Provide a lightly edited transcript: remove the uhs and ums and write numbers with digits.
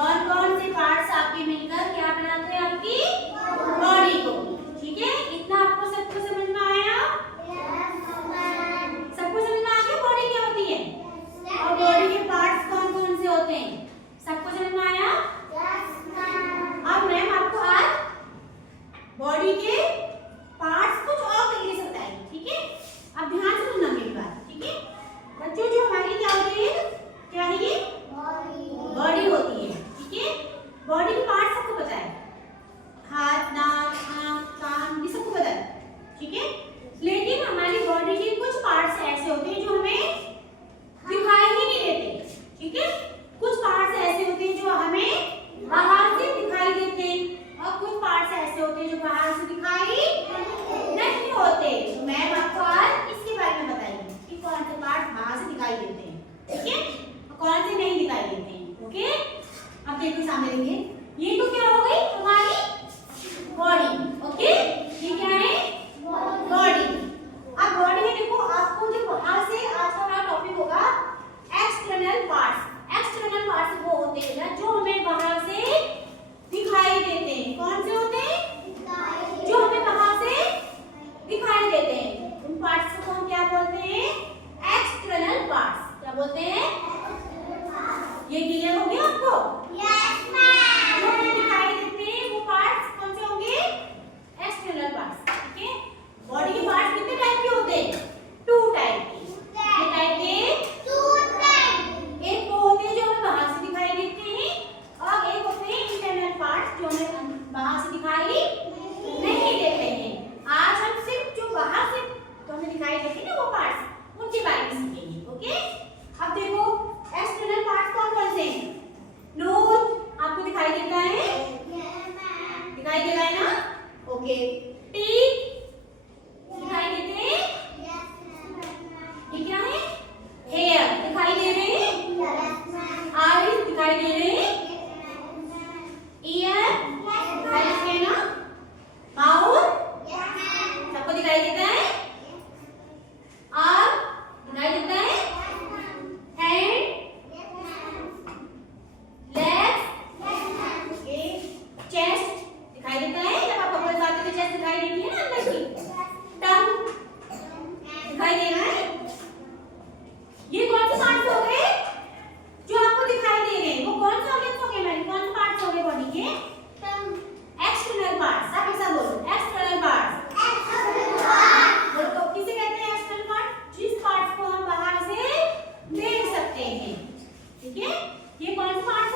कौन कौन से पार्ट्स आपके मिलकर क्या बनाते हैं आपकी बॉडी को। ठीक है, इतना आपको सबको समझ में आया? सबको समझ में आ गया बॉडी क्या होती है और बॉडी के पार्ट्स कौन कौन से होते हैं? सबको समझ में आया? अब मैम आपको आज बॉडी के पार्ट्स कुछ और तरीके से बताएंगे। ठीक है, अब ध्यान से सुनना मेरी बात। ठीक है बच्चों, जो हमारी क्या होती है, क्या है ये बॉडी होती है। ठीक है, बॉडी के पार्ट सबको पता है, हाथ, नाक, आँख, कान, ये सबको पता है। ठीक है, लेकिन हमारी बॉडी के कुछ पार्ट्स ऐसे होते हैं जो हमें दिखाई ही नहीं देते। ठीक है, कुछ पार्ट्स ऐसे होते हैं जो हमें बाहर से दिखाई देते हैं और कुछ पार्ट्स ऐसे होते हैं जो बाहर से दिखाई नहीं होते। तो मैम आपको आज इसके बारे में बताएंगे कि कौन से पार्ट बाहर से दिखाई देते हैं, ठीक है, और कौन से नहीं दिखाई देते हैं। ओके, अब देखो सामने देखिए, ये तो क्या हो गई हमारी बॉडी। ओके, ये क्या है बॉडी। अब बॉडी है, देखो आपको जो बाहर से आज का हमारा टॉपिक होगा एक्सटर्नल पार्ट्स। एक्सटर्नल पार्ट्स वो होते हैं ना जो हमें बाहर से दिखाई देते हैं। कौन से होते हैं? जो हमें बाहर से दिखाई देते हैं। उन पार्ट्स को हम क्या बोलते हैं? External parts. क्या बोलते हैं? ये क्लियर हो गया आपको? Yes ma'am. जो हमें दिखाई देते हैं वो पार्ट्स कौन से होंगे? External parts. ठीक है, बॉडी के पार्ट्स कितने टाइप के होते हैं? 2 टाइप के। कितने टाइप के? 2 टाइप। एक वो होते हैं जो हमें बाहर से दिखाई देते हैं और एक होते हैं इंटरनल पार्ट्स जो हमें बाहर से दिखाई नहीं देते हैं। आज हम सिर्फ जो बाहर से तो हमें दिखाई देते हैं ना वो पार्ट्स, उनके बारे में सीखेंगे। ओके, अब देखो एक्सटर्नल पार्ट्स कौन कौन से हैं? नोज आपको दिखाई देता है? दिखाई दे रहा है ना? ओके, टीथ दिखाई देते हैं? ये क्या है? हेयर दिखाई दे रहे हैं? आईज दिखाई दे रहे हैं? ईयर दिखाई देते हैं ना? माउथ सबको दिखाई देता है? आर्म दिखाई देता है? हैंड, लेग्स, ओके, चेस्ट दिखाई देता है? जब आप कपड़े उतारते तो चेस्ट दिखाई देती है ना अंदर की? टंग दिखाई दे रहा है? ये कौन से पार्ट्स हो गए जो आपको दिखाई दे रहे हैं? वो कौन से ऑर्गन्स हो गए मैंने? कौन से पार्ट्स हो गए बॉडी के? External parts. आप ऐसा बोलो, एक्सटर्नल पार्ट्स। बोलो, तो किसे कहते हैं एक्सटर्नल पार्ट? जिस पार्ट्स को हम बाहर से देख सकते हैं। ठीक है, ये कौन से पार्ट्स